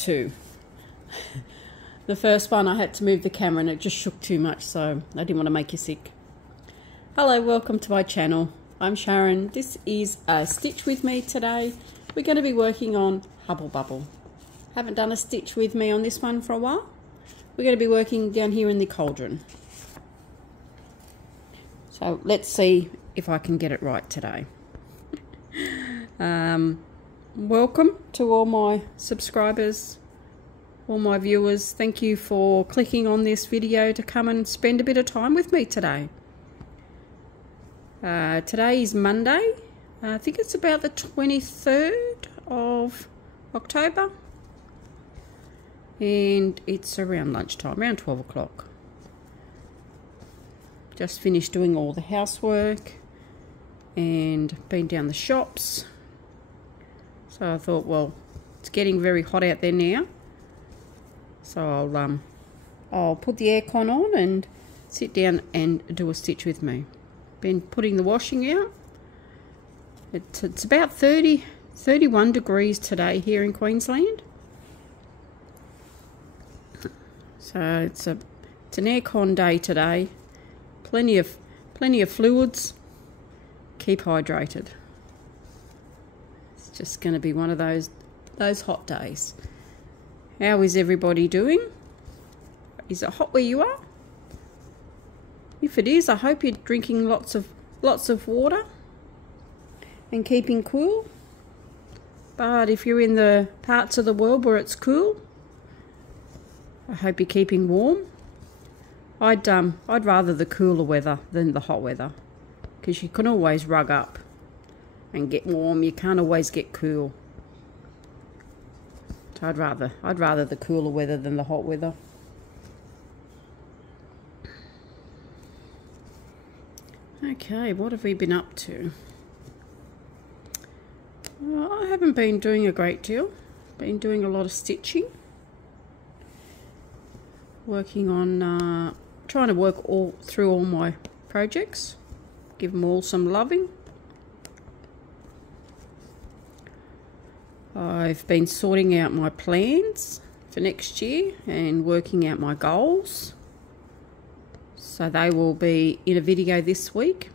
two. The first one I had to move the camera and it just shook too much, so I didn't want to make you sick. Hello, welcome to my channel. I'm Sharon. This is a stitch with me today. We're going to be working on Hubble Bubble. Haven't done a stitch with me on this one for a while. We're going to be working down here in the cauldron. So let's see if I can get it right today. Welcome to all my subscribers, all my viewers. Thank you for clicking on this video to come and spend a bit of time with me today. Today is Monday. I think it's about the 23rd of October. And it's around lunchtime, around 12 o'clock. Just finished doing all the housework and been down the shops. So I thought, well, it's getting very hot out there now. So I'll put the aircon on and sit down and do a stitch with me. Been putting the washing out. It's about 31 degrees today here in Queensland. So it's an aircon day today. Plenty of fluids. Keep hydrated. It's just going to be one of those hot days. How is everybody doing? Is it hot where you are? If it is, I hope you're drinking lots of water and keeping cool. But if you're in the parts of the world where it's cool, I hope you're keeping warm. I'd rather the cooler weather than the hot weather, because you can always rug up and get warm. You can't always get cool. So I'd rather the cooler weather than the hot weather. Okay, what have we been up to? Well, I haven't been doing a great deal. Been doing a lot of stitching. Working on trying to work through all my projects. Give them all some loving. I've been sorting out my plans for next year and working out my goals. So they will be in a video this week.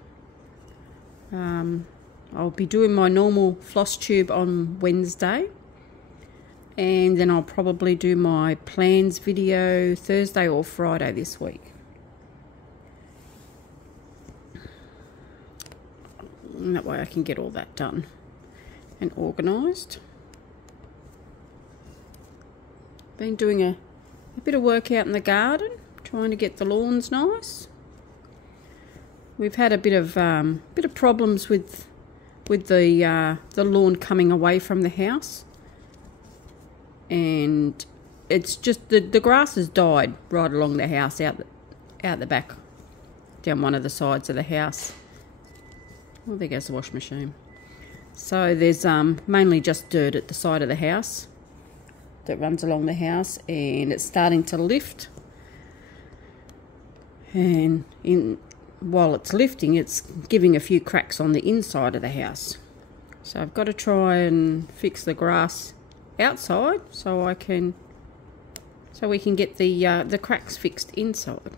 I'll be doing my normal floss tube on Wednesday. And then I'll probably do my plans video Thursday or Friday this week. And that way I can get all that done and organised. Been doing a bit of work out in the garden, trying to get the lawns nice. We've had a bit of problems with the lawn coming away from the house. And it's just the grass has died right along the house, out the back, down one of the sides of the house. Oh, there goes the wash machine. So there's mainly just dirt at the side of the house that runs along the house, and it's starting to lift. And while it's lifting, it's giving a few cracks on the inside of the house. So I've got to try and fix the grass outside so we can get the cracks fixed inside.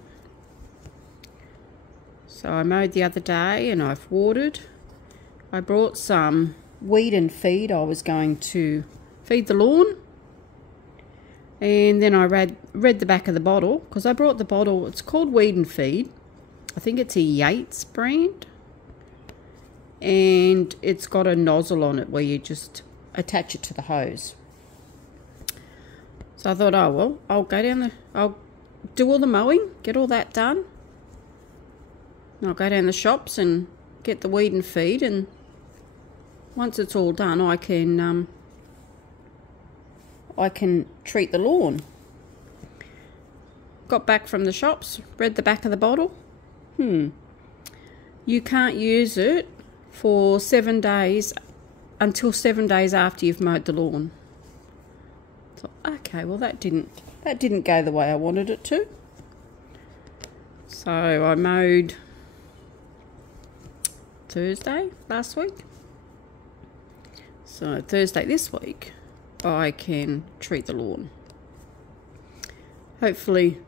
So I mowed the other day and I've watered. I brought some weed and feed. I was going to feed the lawn, and then I read the back of the bottle, because I brought the bottle. It's called Weed and Feed. I think it's a Yates brand, and it's got a nozzle on it where you just attach it to the hose. So I thought, oh well, I'll do all the mowing, get all that done. And I'll go down the shops and get the weed and feed, and once it's all done, I can treat the lawn. Got back from the shops, read the back of the bottle. You can't use it for 7 days until 7 days after you've mowed the lawn. So, okay, well that didn't go the way I wanted it to. So I mowed Thursday last week. So Thursday this week, I can treat the lawn. Hopefully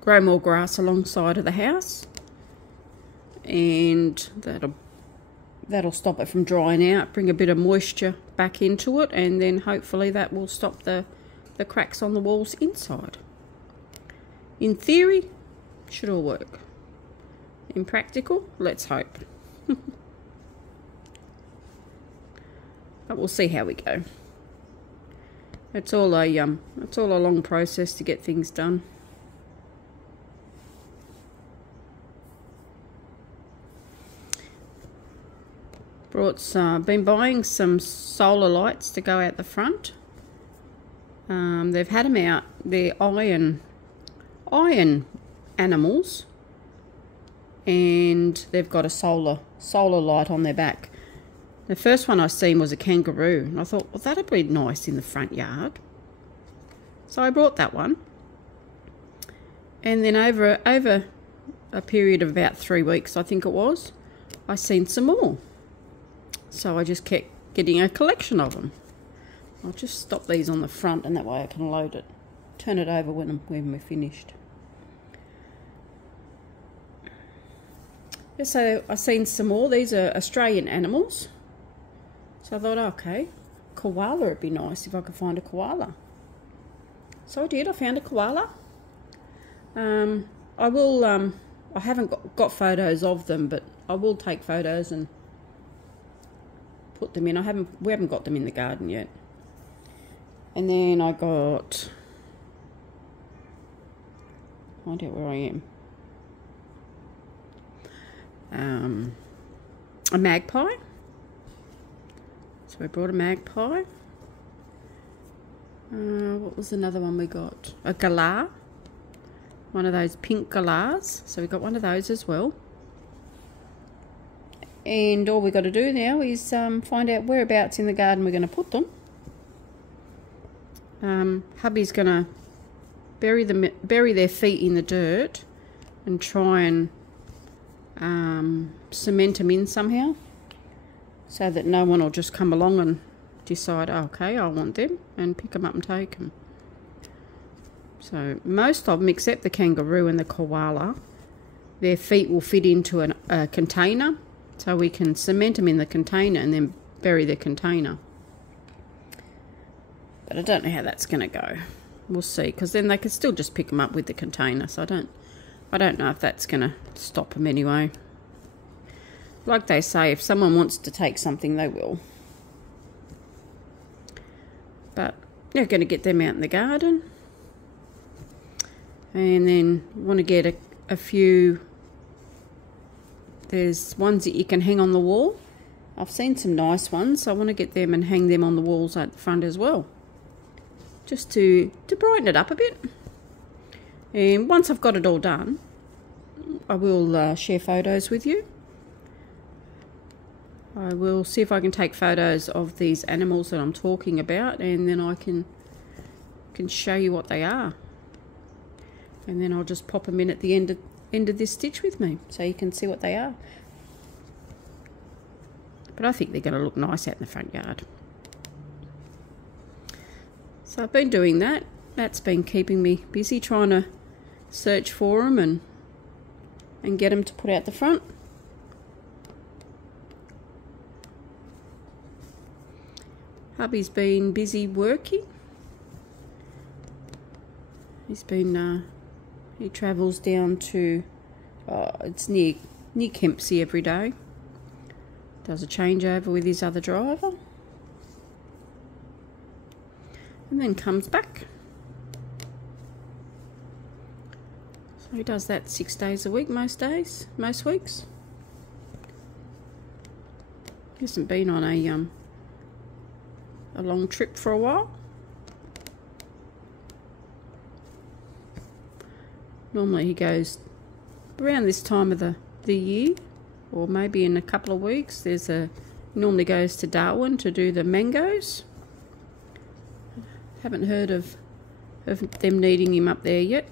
grow more grass alongside of the house, and that'll stop it from drying out, bring a bit of moisture back into it, and then hopefully that will stop the cracks on the walls inside. In theory, should all work. In practical, let's hope. But we'll see how we go. It's all a long process to get things done. Been buying some solar lights to go out the front. They've had them out. They're iron animals, and they've got a solar light on their back. The first one I seen was a kangaroo, and I thought, well, that'd be nice in the front yard. So I brought that one, and then over a period of about 3 weeks, I think it was, I seen some more. So I just kept getting a collection of them. I'll just stop these on the front, and that way I can load it, turn it over when we're finished. Yeah, so I seen some more. These are Australian animals. So I thought, okay, koala would be nice if I could find a koala. So I did. I found a koala. I haven't got photos of them, but I will take photos and put them in. We haven't got them in the garden yet. And then I got, find out where I am. A magpie. So I brought a magpie. What was another one we got? A galah. One of those pink galahs. So we got one of those as well. And all we got to do now is find out whereabouts in the garden we're going to put them. Hubby's going to bury their feet in the dirt and try and cement them in somehow, so that no one will just come along and decide, oh, okay, I want them, and pick them up and take them. So most of them, except the kangaroo and the koala, their feet will fit into a container, so we can cement them in the container and then bury the container. But I don't know how that's going to go. We'll see, because then they can still just pick them up with the container. So I don't know if that's going to stop them anyway. Like they say, if someone wants to take something, they will. But they're going to get them out in the garden. And then want to get a few. There's ones that you can hang on the wall. I've seen some nice ones, so I want to get them and hang them on the walls at the front as well. Just to brighten it up a bit. And once I've got it all done, I will share photos with you. I will see if I can take photos of these animals that I'm talking about, and then I can show you what they are. And then I'll just pop them in at the end of this stitch with me, so you can see what they are. But I think they're going to look nice out in the front yard. So I've been doing that. That's been keeping me busy, trying to search for them and get them to put out the front. Hubby's been busy working. He's been he travels down to it's near Kempsey every day. Does a changeover with his other driver, and then comes back. So he does that 6 days a week, most weeks. He hasn't been on a long trip for a while. Normally he goes around this time of the year, or maybe in a couple of weeks. Normally goes to Darwin to do the mangoes. Haven't heard of them needing him up there yet.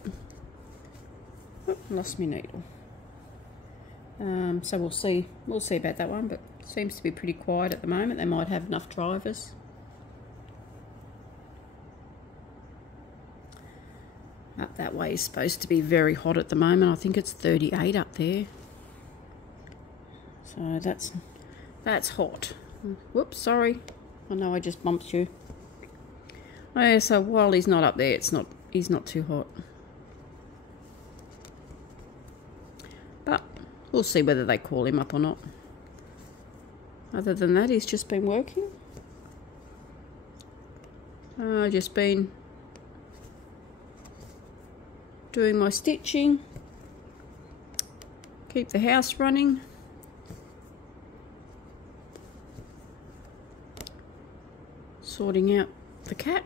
Oh, lost my needle. So we'll see about that one, but it seems to be pretty quiet at the moment. They might have enough drivers. Up that way is supposed to be very hot at the moment. I think it's 38 up there. So that's hot. Whoops, sorry. I know I just bumped you. Oh yeah, so while he's not up there, he's not too hot. But we'll see whether they call him up or not. Other than that, he's just been working. Just been doing my stitching. Keep the house running. Sorting out the cat.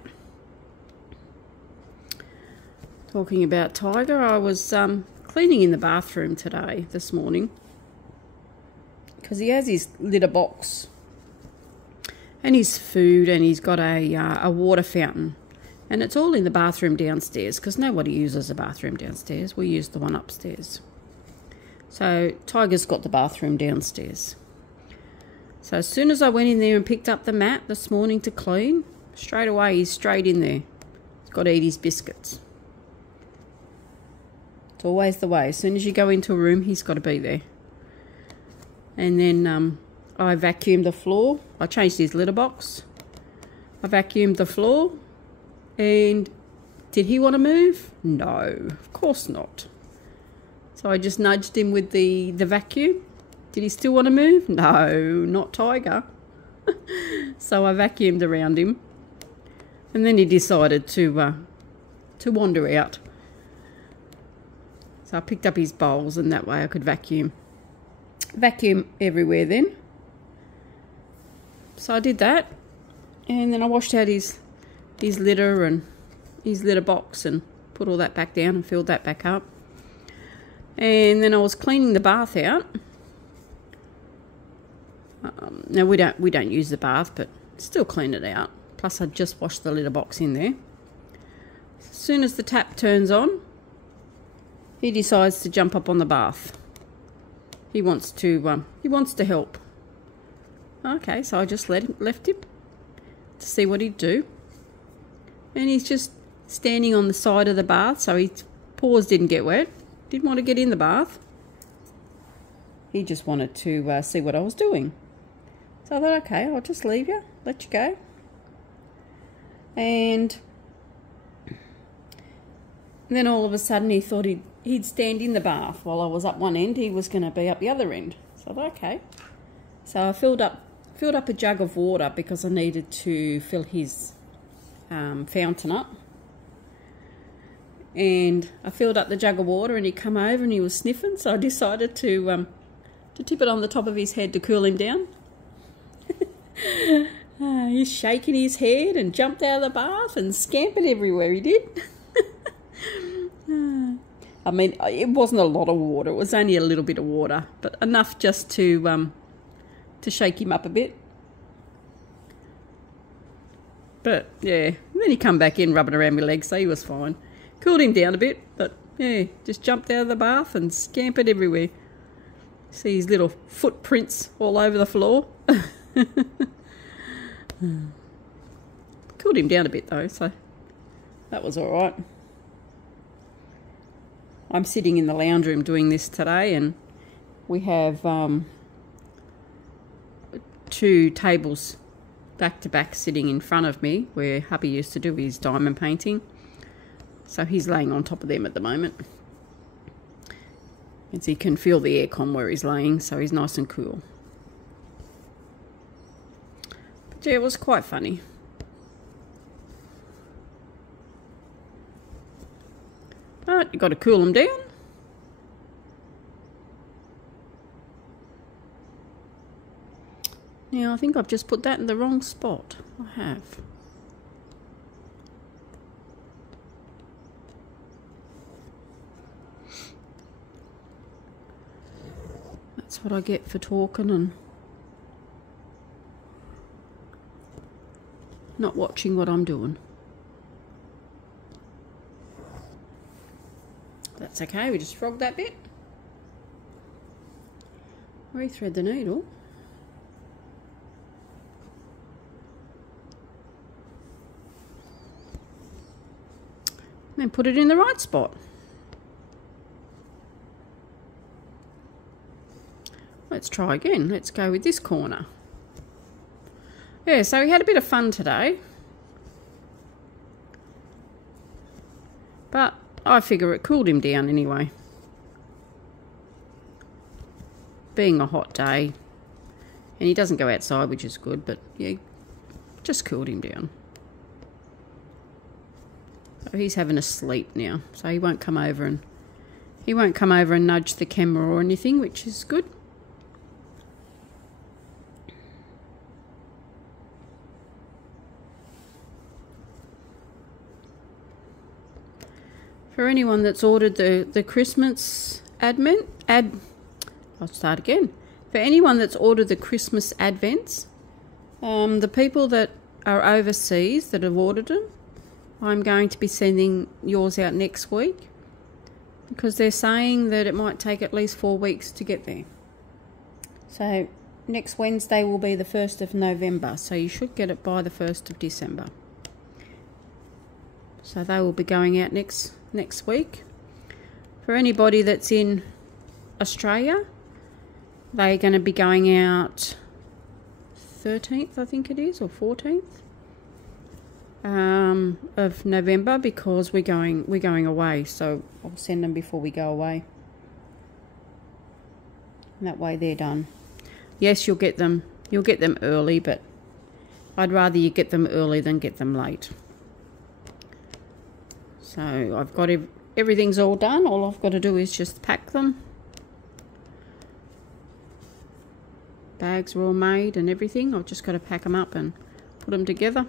Talking about Tiger, I was cleaning in the bathroom this morning, because he has his litter box and his food, and he's got a water fountain, and it's all in the bathroom downstairs, because nobody uses the bathroom downstairs. We use the one upstairs. So Tiger's got the bathroom downstairs. So as soon as I went in there and picked up the mat this morning to clean, straight away he's straight in there. He's got to eat his biscuits. It's always the way. As soon as you go into a room, he's got to be there. And then I vacuumed the floor. I changed his litter box. I vacuumed the floor. And did he want to move? No, of course not. So I just nudged him with the vacuum. Did he still want to move? No, not Tiger. So I vacuumed around him. And then he decided to wander out. So I picked up his bowls, and that way I could vacuum everywhere then. So I did that, and then I washed out his litter and his litter box and put all that back down and filled that back up. And then I was cleaning the bath out. Now we don't use the bath, but still clean it out. Plus I just washed the litter box in there. As soon as the tap turns on, he decides to jump up on the bath. He wants to help. Okay, so I just left him to see what he'd do. And he's just standing on the side of the bath, so his paws didn't get wet. Didn't want to get in the bath. He just wanted to see what I was doing. So I thought, okay, I'll just leave you, let you go. And then all of a sudden he thought he'd stand in the bath while I was up one end. He was going to be up the other end. So I thought, okay. So I filled up a jug of water because I needed to fill his fountain up. And I filled up the jug of water, and he come over and he was sniffing. So I decided to tip it on the top of his head to cool him down. He's shaking his head and jumped out of the bath and scampered everywhere. He did. I mean, it wasn't a lot of water. It was only a little bit of water, but enough just to shake him up a bit. But yeah, and then he come back in rubbing around my legs, so he was fine. Cooled him down a bit, but yeah, just jumped out of the bath and scampered everywhere. See his little footprints all over the floor. Cooled him down a bit though, so that was all right. I'm sitting in the lounge room doing this today, and we have 2 tables back to back sitting in front of me where hubby used to do his diamond painting. So he's laying on top of them at the moment. As he can feel the aircon where he's laying, so he's nice and cool. But yeah, it was quite funny. But you've got to cool them down. Now I think I've just put that in the wrong spot. I have. That's what I get for talking and not watching what I'm doing. That's okay, we just frog that bit. Rethread the needle. then put it in the right spot. Let's try again. Let's go with this corner. Yeah, so we had a bit of fun today. But I figure it cooled him down anyway. Being a hot day. And he doesn't go outside, which is good, but yeah, just cooled him down. So he's having a sleep now. So he won't come over and nudge the camera or anything, which is good. For anyone that's ordered the Christmas I'll start again. For anyone that's ordered the Christmas advents, the people that are overseas that have ordered them, I'm going to be sending yours out next week because they're saying that it might take at least 4 weeks to get there. So next Wednesday will be the 1st of November, so you should get it by the 1st of December. So they will be going out next week. For anybody that's in Australia, they're going to be going out 13th, I think it is, or 14th of November, because we're going away. So I'll send them before we go away. And that way they're done. Yes, you'll get them early, but I'd rather you get them early than get them late. So I've got everything's all done. All I've got to do is just pack them. Bags are all made and everything. I've just got to pack them up and put them together.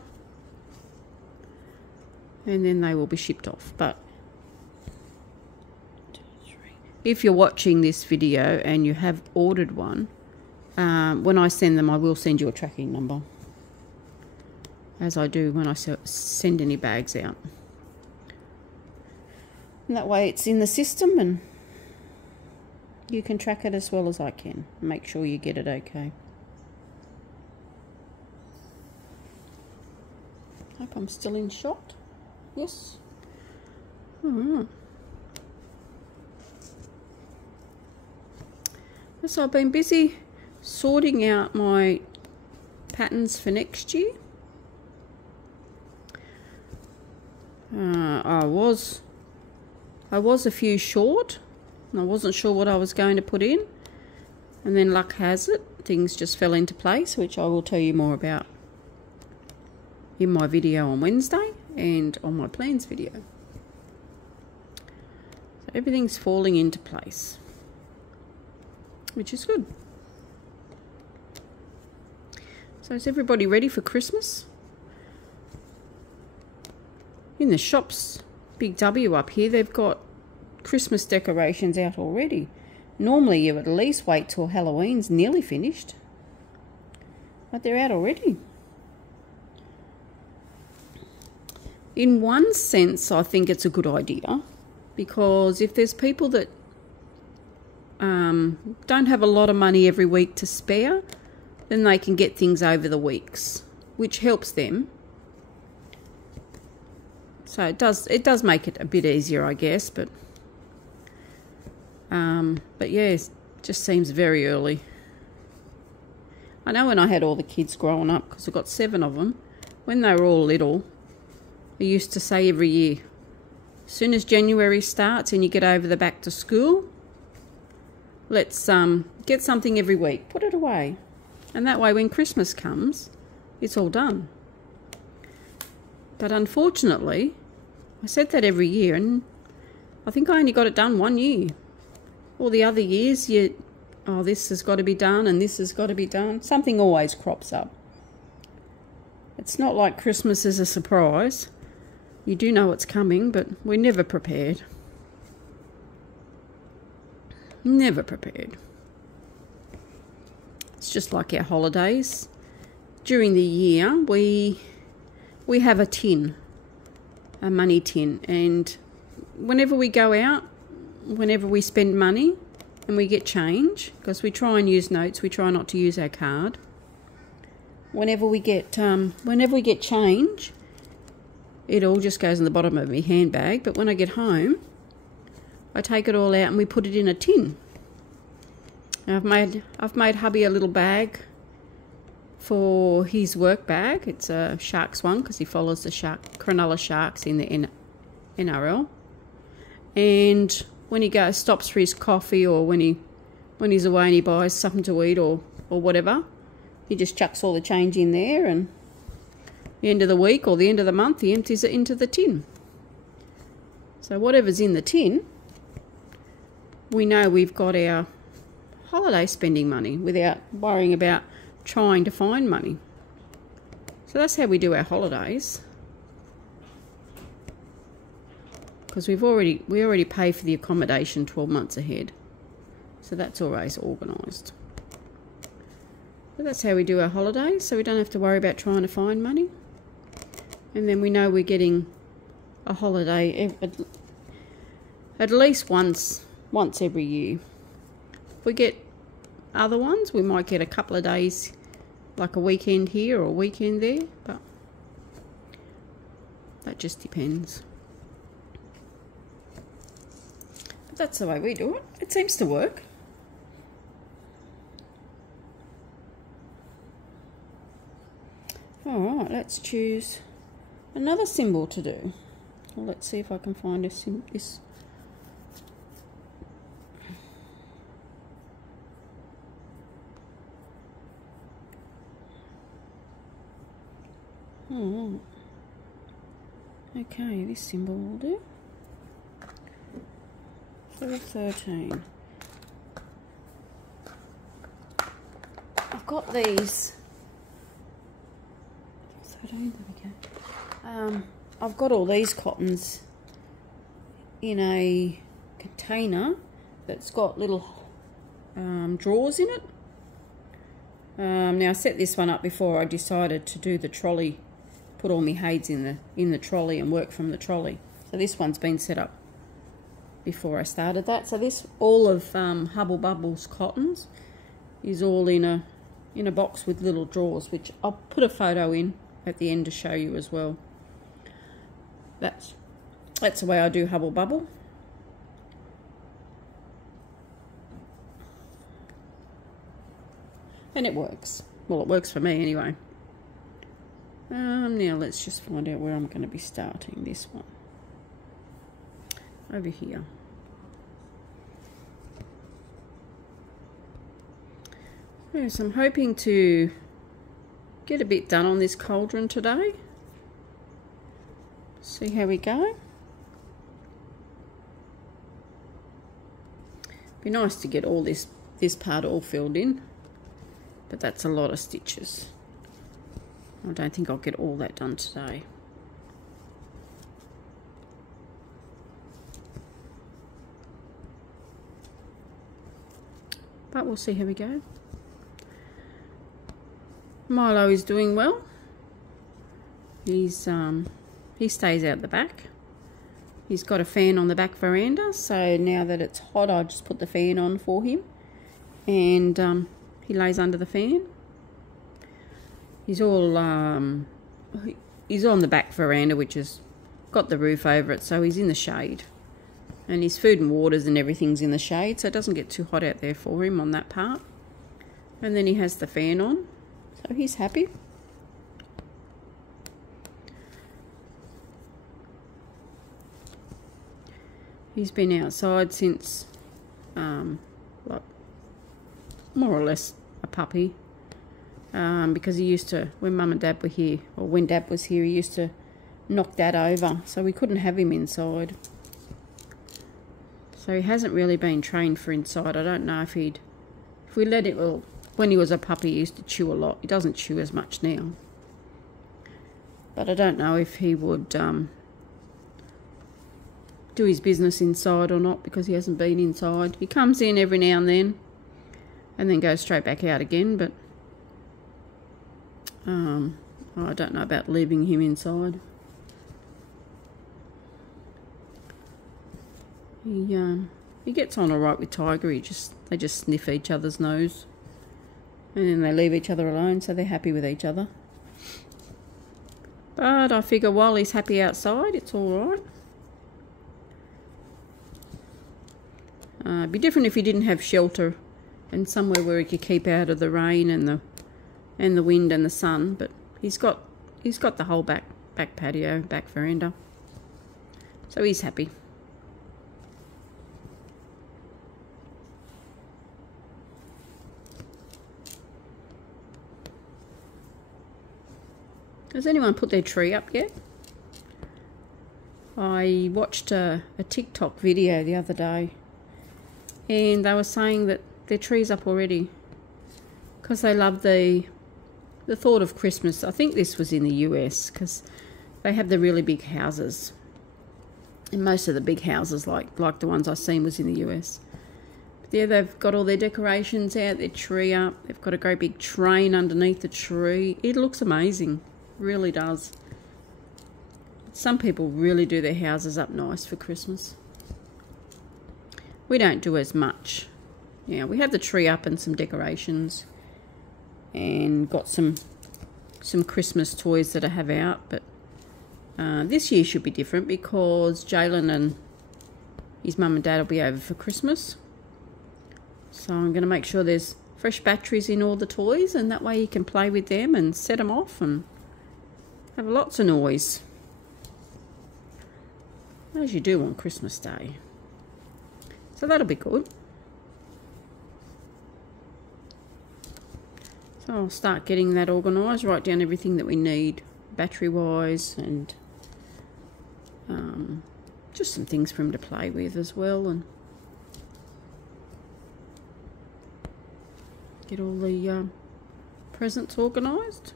And then they will be shipped off. But if you're watching this video and you have ordered one, when I send them, I will send you a tracking number. As I do when I send any bags out. And that way it's in the system and you can track it as well as I can. Make sure you get it okay. Hope I'm still in shot. Yes. So I've been busy sorting out my patterns for next year. I was a few short. I wasn't sure what I was going to put in. And then luck has it, things just fell into place, which I will tell you more about in my video on Wednesday and on my plans video. So everything's falling into place, which is good. So is everybody ready for Christmas? In the shops, Big W up here, they've got Christmas decorations out already. Normally you at least wait till Halloween's nearly finished, but they're out already. In one sense, I think it's a good idea, because if there's people that don't have a lot of money every week to spare, then they can get things over the weeks, which helps them. So it does make it a bit easier, I guess, but yeah, it just seems very early. I know when I had all the kids growing up, because I've got 7 of them, when they were all little, I used to say every year, as soon as January starts and you get over the back to school, let's get something every week, put it away. And that way when Christmas comes, it's all done. But unfortunately, I said that every year, and I think I only got it done 1 year. All the other years, this has got to be done and this has got to be done. Something always crops up. It's not like Christmas is a surprise. You do know it's coming, but we're never prepared. Never prepared. It's just like our holidays. During the year, we have a tin, a money tin, and whenever we go out, whenever we spend money and we get change, because we try and use notes, we try not to use our card. Whenever we get change, it all just goes in the bottom of my handbag. But when I get home, I take it all out and we put it in a tin. I've made hubby a little bag for his work bag. It's a Sharks one because he follows the Cronulla Sharks in the NRL. And when he stops for his coffee, or when he's away and he buys something to eat or whatever, he just chucks all the change in there, and the end of the week or the end of the month he empties it into the tin. So whatever's in the tin, we know we've got our holiday spending money without worrying about trying to find money. So that's how we do our holidays, because we already pay for the accommodation 12 months ahead, so that's always organised. But that's how we do our holidays, so we don't have to worry about trying to find money. And then we know we're getting a holiday at least once every year. If we get other ones, we might get a couple of days, like a weekend here or a weekend there, but that just depends. But that's the way we do it. It seems to work. Alright, let's choose another symbol to do. Well, let's see if I can find this. Oh, okay, this symbol will do. 413. I've got these. 413, there we go. I've got all these cottons in a container that's got little drawers in it. Now I set this one up before I decided to do the trolley, put all my hades in the trolley and work from the trolley. So this one's been set up before I started that. So this, all of Hubble Bubble's cottons is all in a box with little drawers, which I'll put a photo in at the end to show you as well. That's the way I do Hubble Bubble. And it works. Well, it works for me anyway. Now let's just find out where I'm going to be starting this one. Over here. Yes, I'm hoping to get a bit done on this cauldron today. See how we go. Be nice to get all this part all filled in, but that's a lot of stitches. I don't think I'll get all that done today. But we'll see how we go. Milo is doing well. He stays out the back. He's got a fan on the back veranda, so now that it's hot, I just put the fan on for him, and he lays under the fan. He's on the back veranda, which has got the roof over it, so he's in the shade, and his food and waters and everything's in the shade, so it doesn't get too hot out there for him on that part. And then he has the fan on, so he's happy. He's been outside since, like, more or less a puppy, because he used to, when Mum and Dad were here, or when Dad was here, he used to knock Dad over, so we couldn't have him inside. So he hasn't really been trained for inside. I don't know if we let it, well, when he was a puppy, he used to chew a lot. He doesn't chew as much now. But I don't know if he would do his business inside or not, because he hasn't been inside. He comes in every now and then goes straight back out again, but I don't know about leaving him inside. He gets on all right with Tiger. They just sniff each other's nose, and then they leave each other alone, so they're happy with each other. But I figure while he's happy outside, it's all right. It'd be different if he didn't have shelter and somewhere where he could keep out of the rain and the wind and the sun. But he's got the whole back patio, back veranda, so he's happy. Has anyone put their tree up yet? I watched a TikTok video the other day, and they were saying that their tree's up already because they love the thought of Christmas. I think this was in the US because they have the really big houses, and most of the big houses, like the ones I've seen, was in the US. But yeah, they've got all their decorations out, their tree up. They've got a great big train underneath the tree. It looks amazing. Really does. Some people really do their houses up nice for Christmas. We don't do as much. Yeah, we have the tree up and some decorations, and got some Christmas toys that I have out. But this year should be different because Jalen and his mum and dad will be over for Christmas. So I'm going to make sure there's fresh batteries in all the toys, and that way you can play with them and set them off and have lots of noise, as you do on Christmas Day. So that'll be good. So I'll start getting that organised, write down everything that we need battery wise, and just some things for him to play with as well, and get all the presents organised.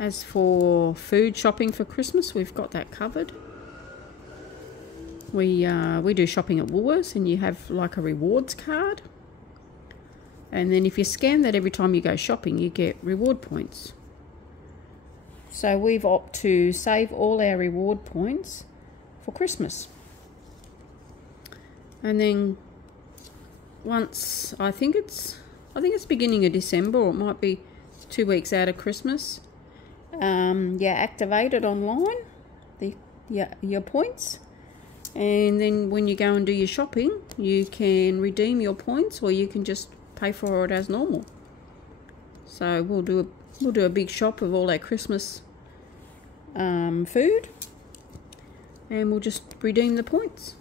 As for food shopping for Christmas, we've got that covered. We do shopping at Woolworths, and you have like a rewards card. And then if you scan that every time you go shopping, you get reward points. So we've opted to save all our reward points for Christmas. And then once, I think it's beginning of December, or it might be 2 weeks out of Christmas. Activate it online, your points, and then when you go and do your shopping, you can redeem your points, or you can just pay for it as normal. So we'll do a big shop of all our Christmas food, and we'll just redeem the points.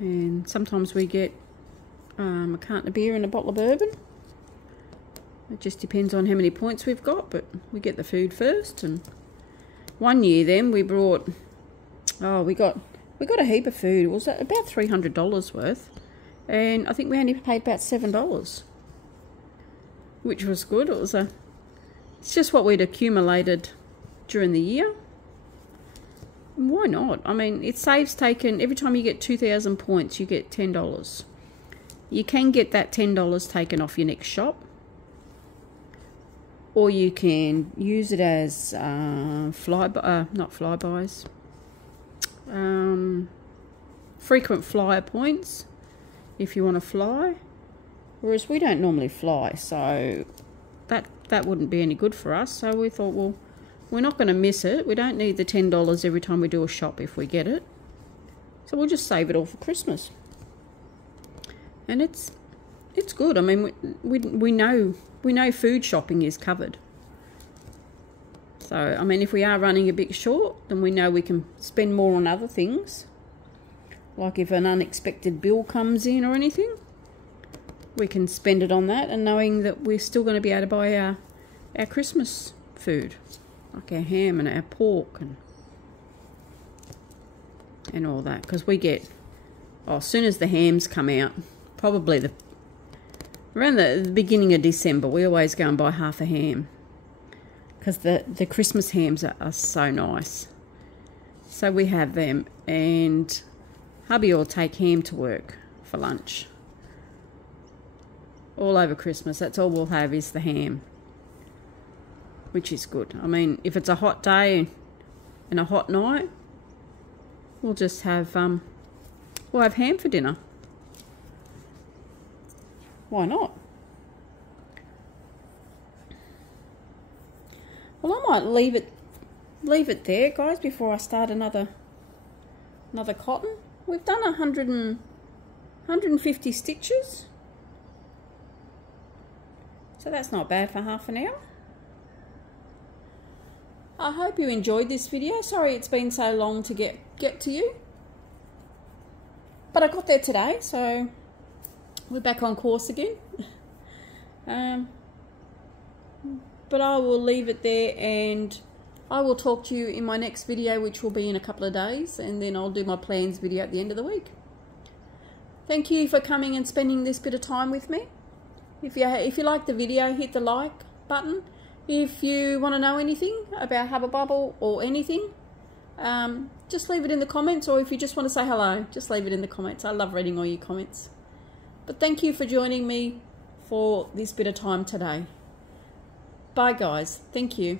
And sometimes we get a carton of beer and a bottle of bourbon. It just depends on how many points we've got, but we get the food first. And one year then we brought, we got a heap of food. It was about $300 worth, and I think we only paid about $7, which was good. It's just what we'd accumulated during the year. And why not? I mean, it saves every time you get 2,000 points, you get $10. You can get that $10 taken off your next shop, or you can use it as frequent flyer points if you want to fly. Whereas we don't normally fly, so that wouldn't be any good for us. So we thought, well, we're not going to miss it. We don't need the $10 every time we do a shop if we get it. So we'll just save it all for Christmas. And it's good. I mean, we know food shopping is covered. So, I mean, if we are running a bit short, then we know we can spend more on other things. Like if an unexpected bill comes in or anything, we can spend it on that, and knowing that we're still going to be able to buy our Christmas food, like our ham and our pork and all that. Because we get, as soon as the hams come out, probably around the beginning of December, we always go and buy half a ham, because the Christmas hams are so nice. So we have them, and hubby will take ham to work for lunch. All over Christmas, that's all we'll have is the ham, which is good. I mean, if it's a hot day and a hot night, we'll just have ham for dinner. Why not? Well, I might leave it there, guys, before I start another cotton. We've done 150 stitches, so that's not bad for half an hour. I hope you enjoyed this video. Sorry it's been so long to get to you, but I got there today, so we're back on course again. But I will leave it there, and I will talk to you in my next video, which will be in a couple of days, and then I'll do my plans video at the end of the week. Thank you for coming and spending this bit of time with me. If you like the video, hit the like button. If you want to know anything about Hubble Bubble or anything, just leave it in the comments, or if you just want to say hello, just leave it in the comments. I love reading all your comments. But thank you for joining me for this bit of time today. Bye guys. Thank you.